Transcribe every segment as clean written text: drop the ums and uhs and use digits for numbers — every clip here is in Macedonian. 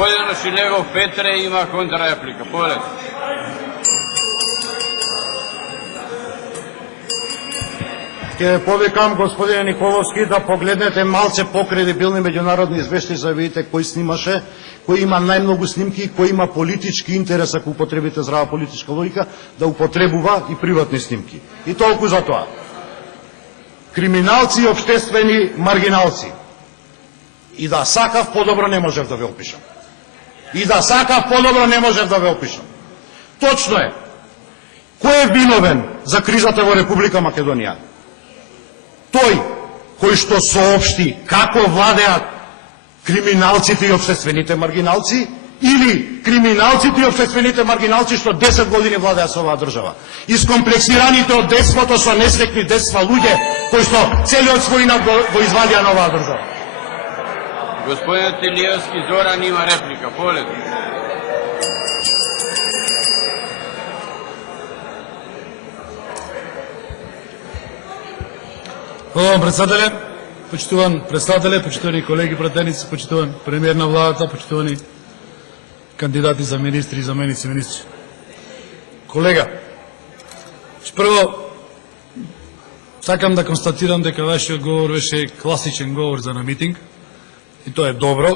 Господин Шилегов Петре има контрреплика. Повелете. Ке повикам господин Николовски да погледнете малце покредибилни меѓународни извешти за видите кој снимаше, кој има најмногу снимки, кој има политички интерес, ако употребите здрава политичка логика, да употребува и приватни снимки. И толку за тоа. Криминалци и обштествени маргиналци. И да сакав подобро не можев да ве опишам. И да сакав подобро не можев да ве опишам. Точно е. Кој е виновен за кризата во Република Македонија? Тој кој што соопшти како владеат криминалците и обштествените маргиналци, или криминалците и обштествените маргиналци што 10 години владеат со оваа држава. Искомплексираните од детството со несвекни детства луѓе кои што целиот свој инат го извадија на оваа држава. Господин Телиевски Зоран има реплика. Повелете. Hvala председателе, почитуван председателе, почитувани колеги, пратеници, почитуван премиер на владата, почитувани кандидати за министри и заменици министри. Колега, прво сакам да констатирам дека вашиот говор беше класичен говор за на митинг и тоа е добро,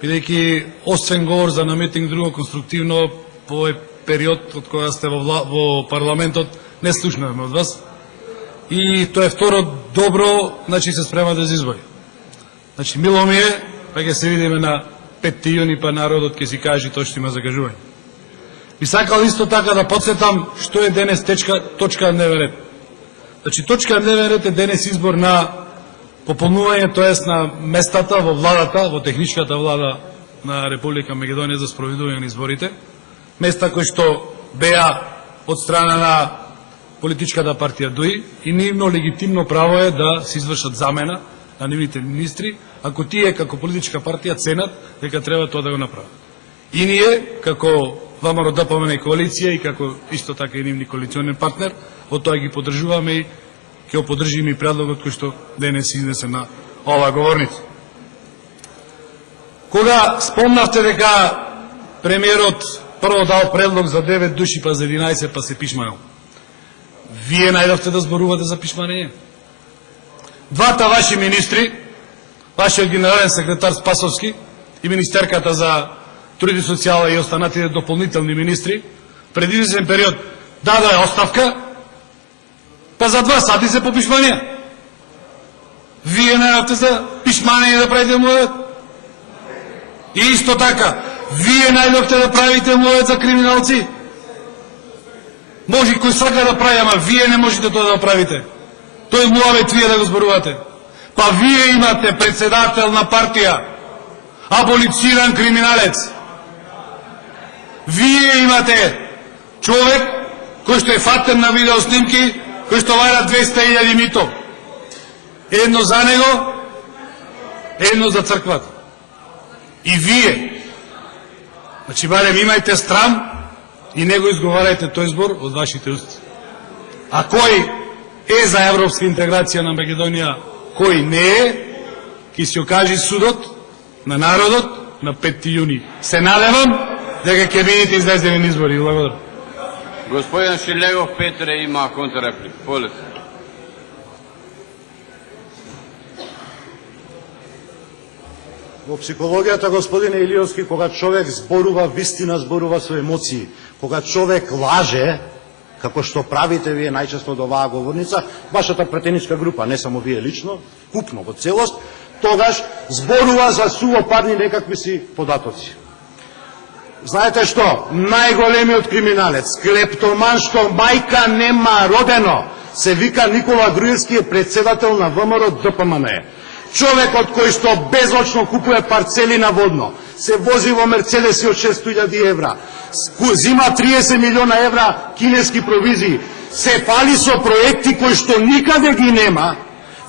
бидејќи освен говор за на митинг, друго конструктивно по овој период од кога сте во парламентот не слушнавме од вас. И тоа е второ добро, значи се спремате за избори. Значи мило ми е, па ќе се видиме на 5 јуни, па народот ќе си каже тоа што има закажување. Би сакал исто така да подсетам што е денес точка дневен ред. Значи точка дневен ред е денес избор на пополнување, тоест на местата во владата, во техничката влада на Република Македонија за спроведување на изборите. Места кои што беа од страна на политичката партија ДУИ и нивно легитимно право е да се извршат замена на нивните министри, ако тие како политичка партија ценат дека треба тоа да го направат. И ние, како ВМРО ДПМН и коалиција и како исто така и нивни коалиционен партнер, во тоа ги поддржуваме и ќе го поддржиме и предлогот кој што денес изнесе на оваа говорница. Кога спомнавте дека премиерот прво дал предлог за 9 души, па за 11, па се пишманел. Вие најдовте да зборувате за пишмарење. Двата ваши министри, вашиот генерален секретар Спасовски и министерката за труд и социјала и останатите дополнителни министри, пред известен период дадоа оставка, па за 2 сати се по пишмарење. Вие најдовте за пишмарење да правите муавет. И исто така, вие најдовте да правите муавет за криминалци. Може кој сака да прави, ама вие не можете тоа да правите. Тој муавет вие да го зборувате. Па вие имате председател на партија, аболициран криминалец. Вие имате човек кој што е фатен на видеоснимки, кој што вара 200.000 мито. Едно за него, едно за црквата. И вие, значи барем имајте страм и не го изговарајте тој збор од вашите усти. А кој е за европска интеграција на Македонија, кој не е, ќе се окаже судот на народот на 5 јуни. Се надевам дека ќе бидете излезени на избори. Благодарам. Господин Шилегов Петре има контрреплика. Повелете. Во психологијата, господине Илиовски, кога човек зборува вистина, зборува со емоции. Кога човек лаже, како што правите вие најчесто од оваа говорница, вашата пратеничка група, не само вие лично, купно во целост, тогаш зборува за сувопарни некакви си податоци. Знаете што? Најголемиот криминалец, клептоман што мајка нема родено, се вика Никола Груевски, е председател на ВМРО ДПМН. Човекот кој што безочно купува парцели на водно, се вози во Мерцедеси од 600.000 евра, зима 30 милиона евра кинески провизии, се фали со проекти кои што никаде ги нема,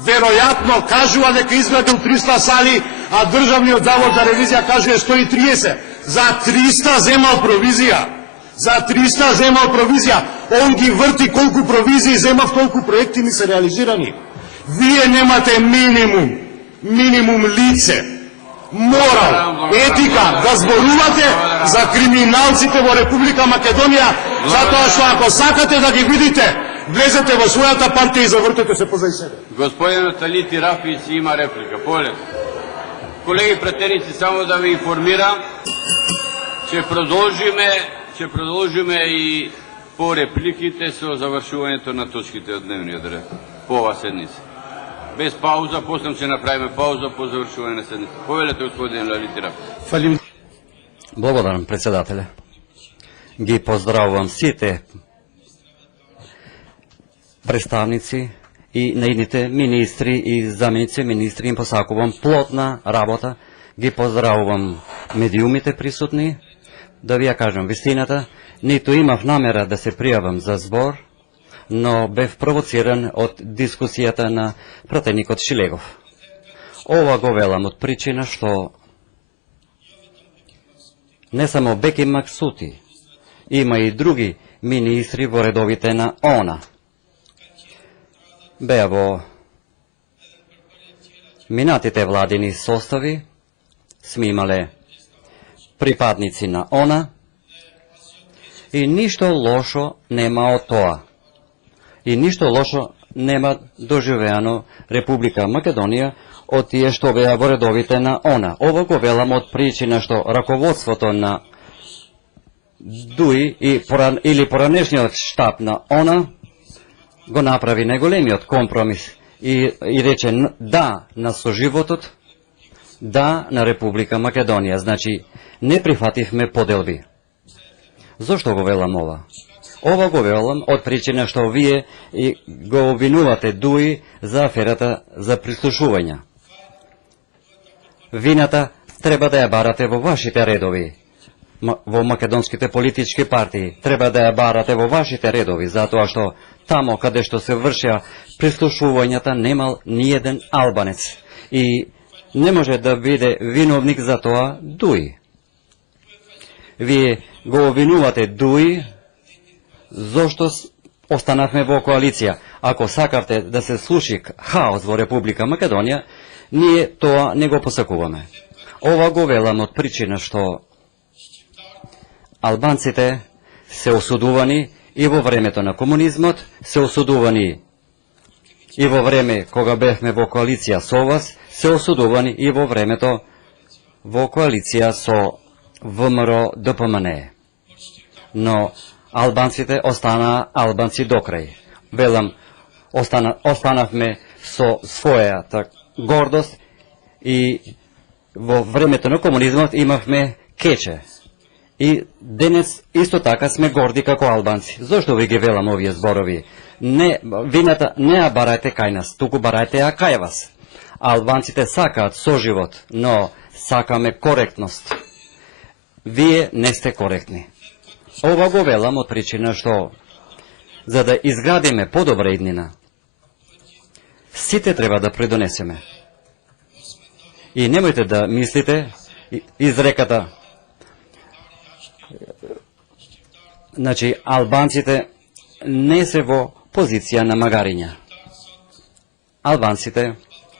веројатно кажува дека изградил 300 сали, а Државниот завод за ревизија кажува 130. За 300 земал провизија. За 300 земал провизија. Он ги врти колку провизии земав, толку проекти ми се реализирани. Вие немате минимум лице, морал, етика, да зборувате за криминалците во Република Македонија, затоа што ако сакате да ги видите, влезете во својата партија и завртете се позај себе. Господин Талити Рафис има реплика. Полет. Колеги пратеници, само да ви информирам, че продолжиме и по репликите со завршувањето на точките од дневниот ред по оваа седница. Без пауза, после ќе направиме пауза по завршување на седница. Повелете, господин Талити Рафис. Благодарам, председателе. Ги поздравувам сите представници и нејните министри и заменици министри, им посакувам плотна работа. Ги поздравувам медиумите присутни. Да ви ја кажам вистината, ниту имав намера да се пријавам за збор, но бев провоциран од дискусијата на пратеникот Шилегов. Ова го велам од причина што не само Беки Максути, има и други министри во редовите на ОНА. Беа во минатите владини состави, сме имале припадници на ОНА и ништо лошо нема од тоа. И ништо лошо нема доживеано Република Македонија од тие што беа во редовите на ОНА. Ова го велам од причина што раководството на ДУИ или поранешниот штаб на ОНА го направи најголемиот компромис и рече да на соживотот, да на Република Македонија. Значи, не прифативме поделби. Зошто го велам ова? Ова го велам од причина што вие го обвинувате ДУИ за аферата за прислушувања. Вината треба да ја барате во вашите редови, во македонските политички партии. Треба да ја барате во вашите редови, затоа што тамо каде што се вршеа прислушувањата немал ниеден албанец. И не може да биде виновник за тоа ДУИ. Вие го обвинувате ДУИ зошто останавме во коалиција. Ако сакавте да се слуши хаос во Република Македонија, ние тоа не го посакуваме. Ова го велам од причина што албанците се осудувани и во времето на комунизмот, се осудувани и во време кога бевме во коалиција со вас, се осудувани и во времето во коалиција со ВМРО ДПМН. Но албанците останаа албанци докрај. Велам, останавме со својата гордост и во времето на комунизмот имавме кече. И денес исто така сме горди како албанци. Зошто ви ги велам овие зборови? Не, вината не ја барајте кај нас, туку барајте ја кај вас. Албанците сакаат соживот, но сакаме коректност. Вие не сте коректни. Ова го велам од причина што за да изградиме подобра иднина, сите треба да придонесеме. И немојте да мислите изреката. Значи, албанците не се во позиција на магариња. Албанците,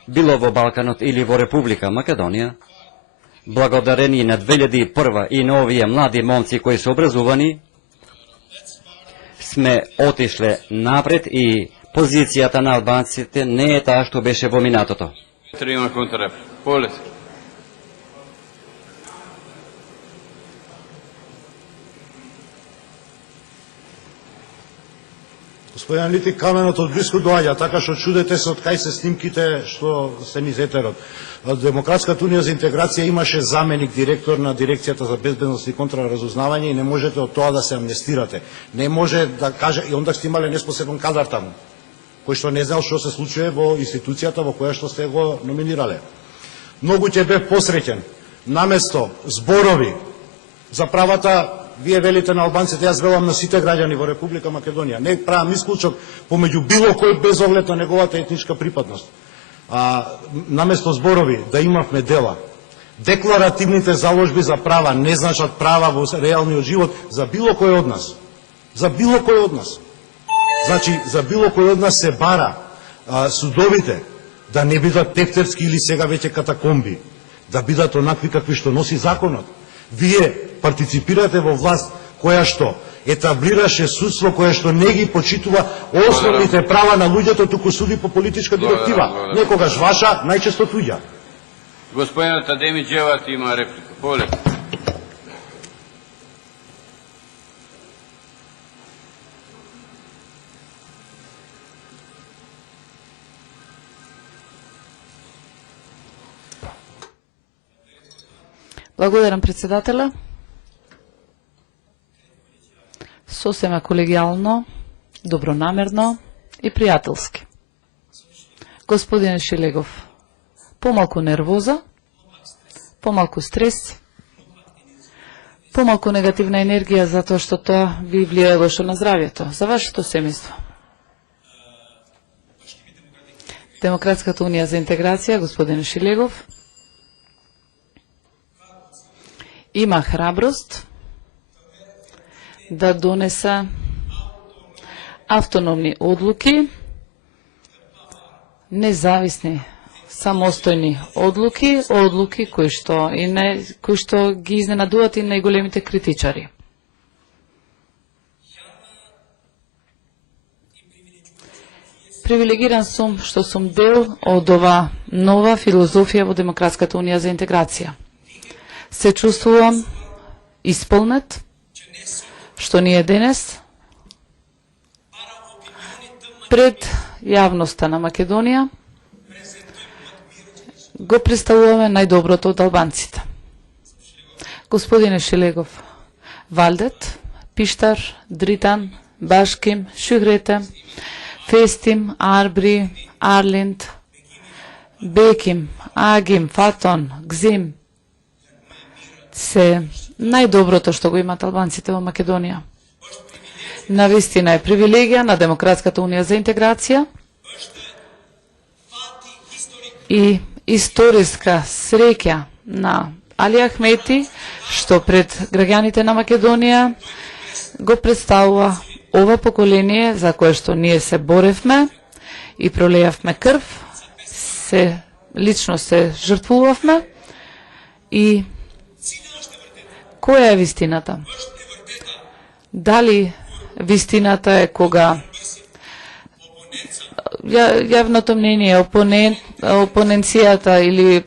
било во Балканот или во Република Македонија, благодарени на 2001 и на овие млади момци кои се образувани, сме отишле напред и позицијата на албанците не е таа што беше во минатото. Има контрреп. Полет. Господин Лити, каменот од близко доаѓа, така што чудете се од кај се снимките што се низ етерот. Демократската унија за интеграција имаше заменик директор на дирекцијата за безбедност и контраразузнавање и не можете од тоа да се амнестирате. Не може да каже, и онда сте имале неспособен кадар таму, кој што не знал што се случува во институцијата во која што сте го номинирале. Многу ќе бев посреќен. Наместо зборови за правата, вие велите на албанците, јас велам на сите граѓани во Република Македонија. Не правам исклучок помеѓу било кој без оглед на неговата етничка припадност. Наместо зборови да имавме дела. Декларативните заложби за права не значат права во реалниот живот за било кој од нас. За било кој од нас. Значи, за било кој од нас се бара судовите да не бидат тефтерски или сега веќе катакомби. да бидат онакви какви што носи законот. Вие партиципирате во власт која што етаблираше судство, која што не ги почитува основните права на луѓето, туку суди по политичка директива. Некогаш ваша, најчесто туѓа. Господинот Адеми Джеват има реплика. Полет. Благодарам председателя. Сосема колегијално, добронамерно и пријателски. Господин Шилегов, помалку нервоза, помалку стрес, помалку негативна енергија затоа што тоа ви влијае лошо на здравјето, за вашето семејство. Демократската унија за интеграција, господин Шилегов, има храброст да донесе автономни одлуки, независни, самостојни одлуки кои што ги изненадуваат и најголемите критичари. Привилегиран сум што сум дел од ова нова филозофија во Демократската унија за интеграција. Се чувствувам исполнет што ние денес пред јавноста на Македонија го представуваме најдоброто од албанците. Господине Шилегов, Валдет, Пиштар, Дритан, Башким, Шугрете, Фестим, Арбри, Арлинд, Беким, Агим, Фатон, Гзим, се најдоброто што го имат албанците во Македонија. Навистина е привилегија на Демократската унија за интеграција и историска среќа на Али Ахмети, што пред граѓаните на Македонија го представува ова поколение за кое што ние се боревме и пролејавме крв, лично се жртвувавме и која е вистината? Дали вистината е кога јавното мнение, опоненцијата или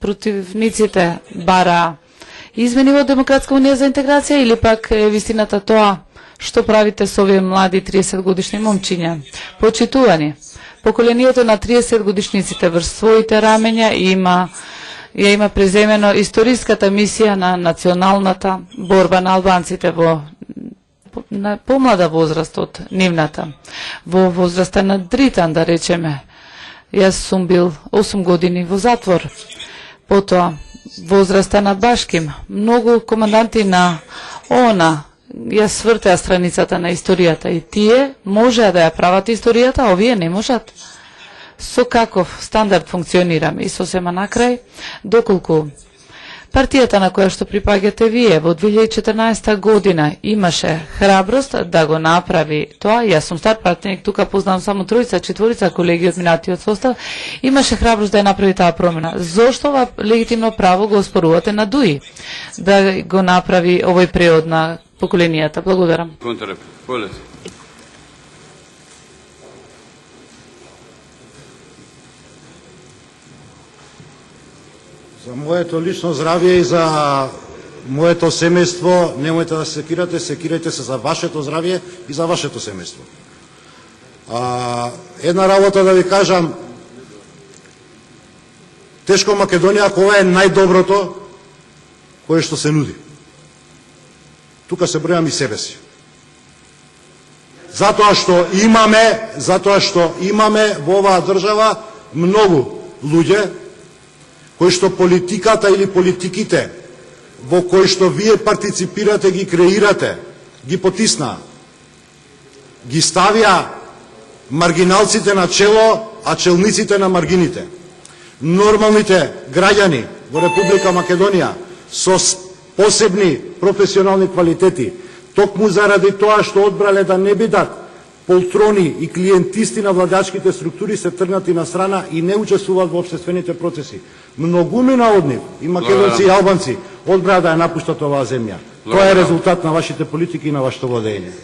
противниците бара измени во Демократска унија за интеграција, или пак е вистината тоа што правите со овие млади 30 годишни момчиња? Почитувани, поколението на 30 годишниците врз своите рамења има преземено историската мисија на националната борба на албанците во помлада возраст од нивната. Во возраста на Дритан, да речеме, јас сум бил 8 години во затвор. Потоа, возраста на Башким, многу команданти на ООН ја свртеа страницата на историјата и тие можеа да ја прават историјата, а овие не можат. Со каков стандард функционираме? И сосема на крај, доколку партијата на која што припаѓате вие во 2014 година имаше храброст да го направи тоа, јас сум стар пратеник, тука познавам само 3-4 колеги од минатиот состав, имаше храброст да ја направи таа промена. Зошто ова легитимно право го оспорувате на ДУИ да го направи овој преод на поколенијата? Благодарам. За моето лично здравје и за моето семејство немојте да се секирате, секирајте се за вашето здравје и за вашето семејство. Една работа да ви кажам, тешко Македонија, ако ова е најдоброто кое што се нуди. Тука се бројам и себе си. Затоа што имаме во оваа држава многу луѓе кои што политиката или политиките во кои што вие партиципирате, ги креирате, ги потиснаа. Ги ставија маргиналците на чело, а челниците на маргините. Нормалните граѓани во Република Македонија со посебни професионални квалитети, токму заради тоа што одбрале да не бидат полтрони и клиентисти на владачките структури се тргнати на страна и не учествуваат во општествените процеси. Многумина од нив, и македонци и албанци, одбраа да ја напуштат оваа земја. Тоа е резултат на вашите политики и на вашето владење.